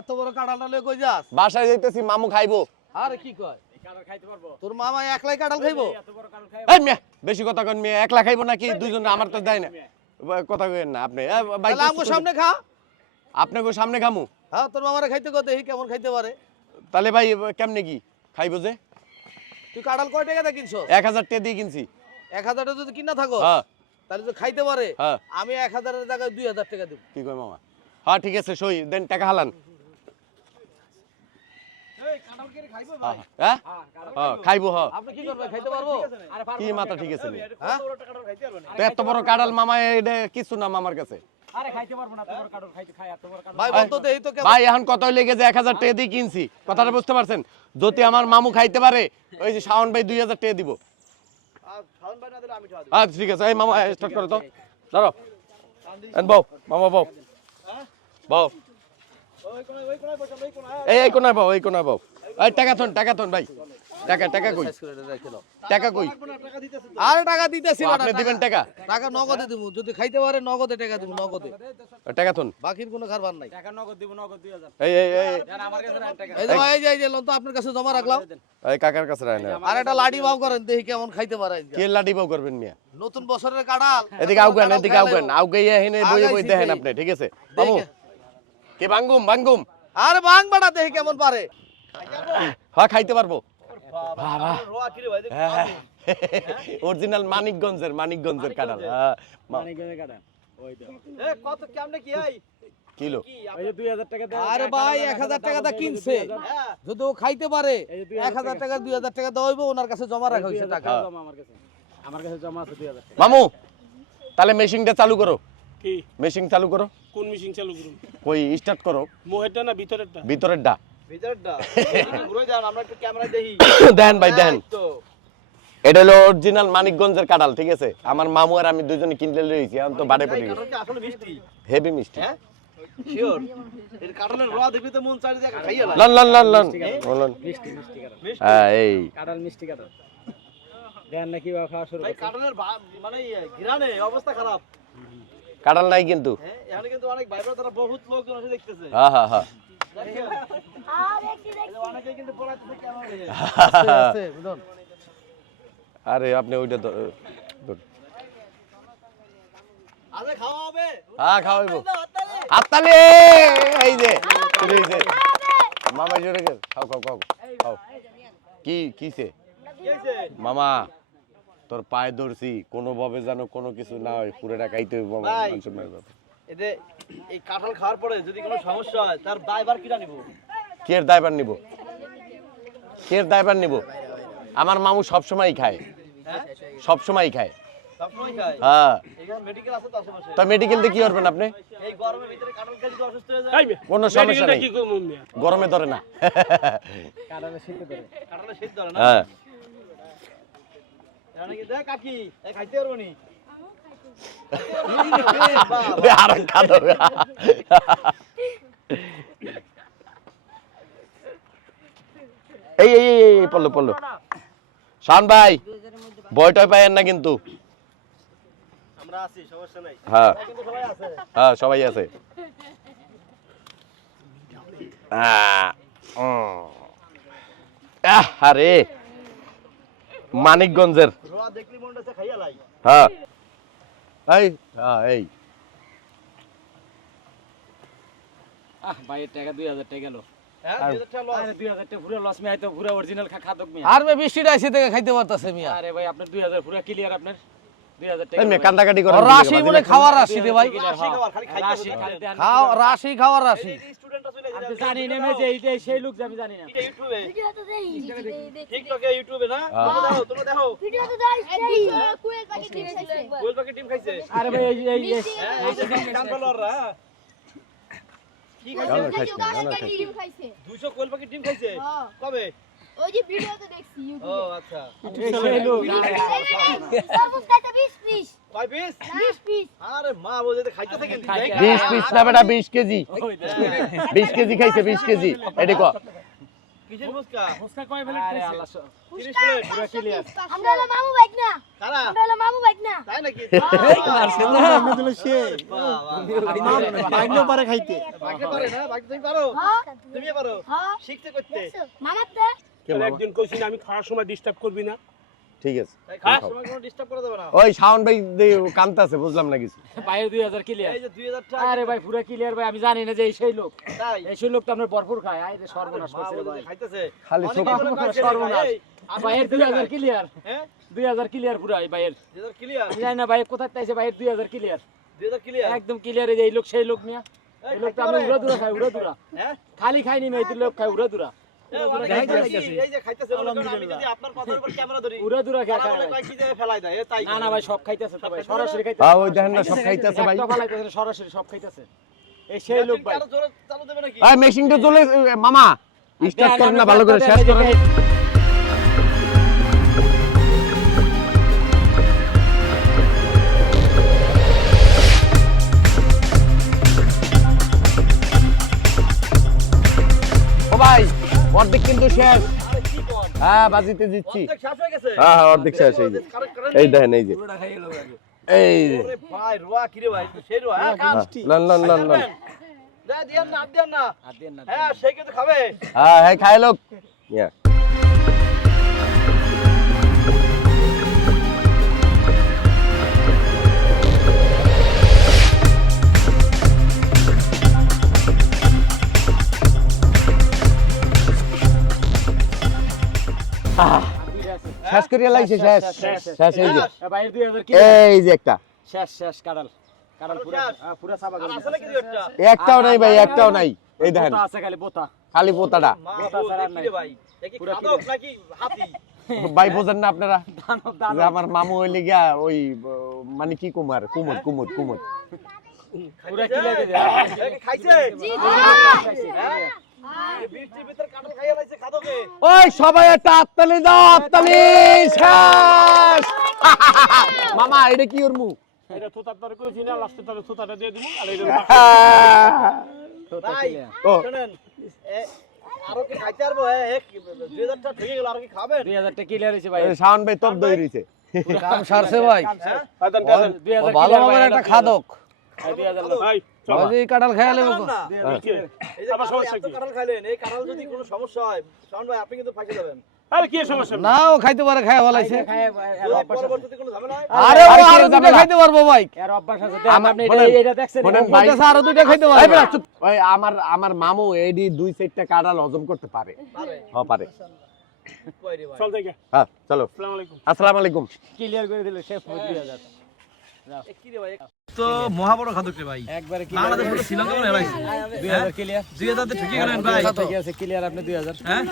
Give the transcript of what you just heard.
এত বড় কাঁঠালটা লয়ে কই যাস? বাসায় যাইতেছি মামু খাইবো। আরে কি কয়? তোর মামা একলাই কাঁঠাল খাইবো? এই মিয়া বেশি কথা কন মিয়া একলা খাইবো নাকি? দুইজন আমার তো দেয় না। কথা কইেন না আপনি। ভাই, আমগো সামনে খা। আপনাকে সামনে খামু? হ্যাঁ তোর মামারে খাইতে কো দেখি কেমন খাইতে পারে? তাহলে ভাই কেমনে কি? খাইবো যে। তুই কাঁঠাল কয় টাকা দিয়ে কিনছো এক হাজার টাকা দিয়ে কিনছি। এক হাজার টাকা যদি কিনা থাকো হ্যাঁ। তাহলে তো খাইতে পারে হ্যাঁ। আমি এক হাজারের জায়গায় দুই হাজার টাকা দেবো। কি কয় মামা? হ্যাঁ ঠিক আছে সই। দেন টাকা হালান। হ্যাঁ, হ্যাঁ? হ্যাঁ, খাইবো। হ্যাঁ। কি করবেন খাইতে পারব? কি মাথা ঠিক আছে এত বড় কাঁড়াল মামা এটা কিছু না মামার কাছে? ভাই বলতো দেখি তো কেমন? ভাই এখন কত লেগে যে এক হাজার টাকা দিয়ে কিনছি। কথাটা বুঝতে পারছেন? যদি আমার মামু খাইতে পারে ওই যে শাওন ভাই দুই হাজার টাকা দিব। আচ্ছা ঠিক আছে। এই মামা স্টার্ট করো তো। ধরো এন বউ মামা বউ। এই এই কোনায় এই কোনায় এই টাকা থন টাকা থন ভাই। টাকা টাকা কই। টাকা কই? আরে টাকা দিতেছি আপনি দিবেন টাকা? টাকা নগদে দিব যদি খাইতে পারে নগদে টাকা দিব নগদে। টাকা থন। বাকির কোনো কারবার নাই। এই এই এই। এই যে ভাই এই যে এই যে লোন তো আপনার কাছে জমা রাখলাম। এই কাকার কাছে না আর একটা লাডি বাউ করেন দেখি কেমন খাইতে পারে কে লাডি বউ করবেন মিয়া? নতুন বছরের কাঁঠাল। এদিকে আউগান এদিকে আউগান। আউগাইয়া এখানে বই বই দেখেন আপনি ঠিক আছে? বাবু। কে বাঙ্গুম বাঙ্গুম? আরে বাং বাড়া দেখি কেমন পারে। হ্যাঁ খাইতে পারব। হ্যাঁ, অরিজিনাল মানিকগঞ্জের মানিকগঞ্জের কাঁঠাল। হ্যাঁ, মা- কত কেমনে কি আই? কিলো? আরে ভাই এক হাজার টাকা দা কিনছে। যদি ও খাইতে পারে এক হাজার টাকা। দুই হাজার টাকা দেওয়া হইবো ওনার কাছে জমা রাখা হয়েছে টাকা। হ্যাঁ। আমার কাছে। জমা আছে দুই হাজার টাকা। মামু তাহলে মেশিনটা চালু করো। মেশিন চালু করো। কোন মেশিন চালু করুন? ওই স্টার্ট করো। মোহেরটা না ভিতরেরটা? ভিতরেরটা। ভিতরটা ঘুরে যান আমরা একটু ক্যামেরা দেখি। দেন ভাই দেন। এটা হলো অরিজিনাল মানিকগঞ্জের কাঁঠাল ঠিক আছে? আমার মামু আর আমি দুজনে কিনলে লইছি এখন তো বাড়ে পড়ে গেছে আসলে মিষ্টি? হেভি মিষ্টি। হ্যাঁ? শিওর এর কাঁঠালের রোয়া দেখবি তো মন চাই যে খাইয়া লন লন লন লন লন। মিষ্টি মিষ্টি কাঁঠাল। হ্যাঁ এই। কাঁঠাল মিষ্টি কাঁঠাল। দেন নাকি বা খাওয়া শুরু কাঁঠালের মানে ঘিরানে অবস্থা খারাপ। কাঁঠাল নাই কিন্তু। আরে আপনি ওইটা হ্যাঁ খাওয়াইবো হাততালি এই যে মামা জোরে খাও খাও খাও খাও। কি কিসে? মামা। তোর পায়ে ধরছি কোনো ভাবে যেন কোনো কিছু না হয় পুরোটা খাইতে হইব আমার। মান সম্মান এতে এই কাঁঠাল খাওয়ার পরে যদি কোনো সমস্যা হয় তার দায়ভার কিরা নিব? কের দায়বার নিব? কের দায়বার নিব? আমার মামু সব সময় খায়। হ্যাঁ? সব সময় খায়। সবসময় খায়? হ্যাঁ। এখানে মেডিকেল আছে তো আশেপাশে? তা মেডিকেল দিয়ে কি করবেন আপনি? হয়ে কোনো সমস্যা নেই। কি করব মেয়ে? গরমে ধরে না। কাঁঠালের শীতে ধরে। কাঁঠালের শীত ধরে না হ্যাঁ। এই এই পড়ল পড়ল। শান ভাই বয়টয় পাইয়েন না কিন্তু। আমরা আছি সমস্যা নাই। হ্যাঁ। কিন্তু সবাই আছে। হ্যাঁ সবাই আছে। আহ, আরে। মানিকগঞ্জের। হ্যাঁ। এই হ্যাঁ এই। হ্যাঁ রাশি মনে খাওয়ার রাশি রে ভাই। রাশি খাওয়ার, রাশি জানি না মে যে এইটাই সেই লোক আমি জানি না। ইউটিউবে। ভিডিও তো দেই টিকটকে ইউটিউবে না। তোমরা দেখো ভিডিও তো দাই কুয়েল পাখি গোল পাখি টিম খাইছে। আরে ভাই এই এই এই হ্যাঁ এই কি খাইছে। দশ খাইছে। ডিম খাইছে। 200 কোয়েল পাখি টিম খাইছে। হ্যাঁ। কবে? ওই যে ভিডিও তো দেখছি ও আচ্ছা লোক সবুজ খাইতে 20 পিস কয় পিস 20 পিস আরে মা বলে খাইতে থাকেন খাইতে। পিস না বেটা বিশ কেজি ওই দেখ। বিশ কেজি খাইছে বিশ কেজি এটি ক কিসের ফুচকা ফুচকা কয় প্লেট খাইছে? আল্লাহ সব- তিরিশ ফুচকা প্লেট। পুরা ক্লিয়ার আমরা হলো মামু বাইক না কারা? আমরা হলো মামু বাইক না তাই নাকি? বাইকও পারে খাইতে বাকি পারে না? বাকি তুমি পারো? হ্যাঁ পারো? হ্যাঁ শিখতে করতে? মামার মামা? একদিন কইছি আমি খাওয়ার সময় ডিস্টার্ব করবি না। ঠিক আছে। না। ওই শাওন ভাই কামতাছে বুঝলাম না কিছু। ভাইয়ের দুই হাজার ক্লিয়ার যে 2000 টাকা আরে ভাই পুরো ক্লিয়ার ভাই আমি জানি না যে এই সেই লোক। এই সেই লোক তো আপনার ভরপুর খায়। সর্বনাশ করছে ভাই। খাইতেছে। খালি সর্বনাশ। ভাইয়ের দুই হাজার ক্লিয়ার হ্যাঁ? দুই হাজার ক্লিয়ার পুরো এই ভাইয়ের। 2000 জানি না ভাই কোথায় তাইছে ভাইয়ের দুই হাজার ক্লিয়ার একদম ক্লিয়ার এই লোক সেই লোক নিয়ে এই, এই লোক তো পারে? উড়া দুরা খায় উড়া দুরা হ্যাঁ? খালি খাইনি মেয়ে লোক খায় উড়া দুরা সব খাইতেছে সরাসরি খাইতেছে। ওই দেখেন না সব খাইতেছে ভাই। একটা ফালাইতেছে না, সরাসরি সব খাইতেছে। এই সেই লোক ভাই। আরও জোরে চালু দেবে নাকি? এই মেশিনটা চলে মামা স্টার্ট করেন না ভালো করে শেষ করে করেন। অর্ধেক কিন্তু শেষ? হ্যাঁ বাজিতে দিচ্ছি হয়ে গেছে? হ্যাঁ অর্ধেক শেষ এই যে এই নি? দেখেন এই যে এই যে হ্যাঁ। লন লন লন লন। হ্যাঁ, সেই কিন্তু খাবে। হ্যাঁ হ্যাঁ খাই লোক শেষ করিয়া লাইছে শেষ। শেষ এই যে। এই যে একটা। শেষ শেষ কাড়াল। কাড়াল পুরা শেষ? হ্যাঁ? একটাও নাই ভাই একটাও নাই। এই দেখেন। আছে খালি বোতা। খালি পোতাটা মা, ছাড়া নাই। ভাই। এ খাদক নাকি হাতি? ভাই বোঝেন না আপনারা। যে আমার মামু হইলে গিয়া ওই মানে কি কুমার কুমুদ কুমুদ কুমুদ। পুরা কি খাইছে? হ্যাঁ? এই বৃষ্টির ভিতর কাঁঠাল খাইয়া লাইছে খাদকে। ওই সবাই একটা দাও শেষ মামা এটা কি ওর মুখ এটা থুতার তরে কইছি না লাস্টে তরে থুতাটা দিয়ে দিমু আর এটা ভাই, ও। আরও কি খাইতে পারব? এ, এ, কি, দুই হাজার টাকা ঠকে গেল, আরও কি খাবেন? দুই হাজার ক্লিয়ার হয়েছে ভাই শাওন ভাই তপ দই রইছে কাম সারছে ভাই হ্যাঁ? আদান কাদান দুই ও হাজার ভালো মানের একটা খাদক দুই হাজার লোক ভাই চল ওই যে এই কাঁঠাল খেয়ালে খাবেন না? এই আবার সমস্যা কি? কাঁঠাল খাইলেন, এই কাঁঠাল যদি কোনো সমস্যা হয়, শাওন ভাই, আপনি কিন্তু ফাঁসে যাবেন। আরে কি সমস্যা? না খাইতে পারে খায় ভালাইছে যদি পরবর্তীতে কোনো ঝামেলা হয়, আরে ও আরে কি আরও দুইটা খাইতে পারব ভাই। এর অভ্যাস আছে আমার- আপনি এটা- দেখছেন। ভাই। আরও দুইটা খাইতে এই পারব। আমার আমার মামু এডি দুই চারটা কাঁড়াল হজম করতে পারে। পারে। হ্যাঁ পারে? চল হ্যাঁ চলো। আসসালামু আলাইকুম। আসসালামু আলাইকুম। ক্লিয়ার করে দিল শেষ দুই হাজার কি রে ভাই? তো মহাবড় ঘাতক রে ভাই। একবারে বাংলাদেশ পুরো শ্রীলঙ্কা মনে হয় ভাই দুই হাজার ক্লিয়ার দুই হাজার ঠিকই গেলেন ভাই। ঠিক আছে ক্লিয়ার আপনি দুই হাজার। হ্যাঁ?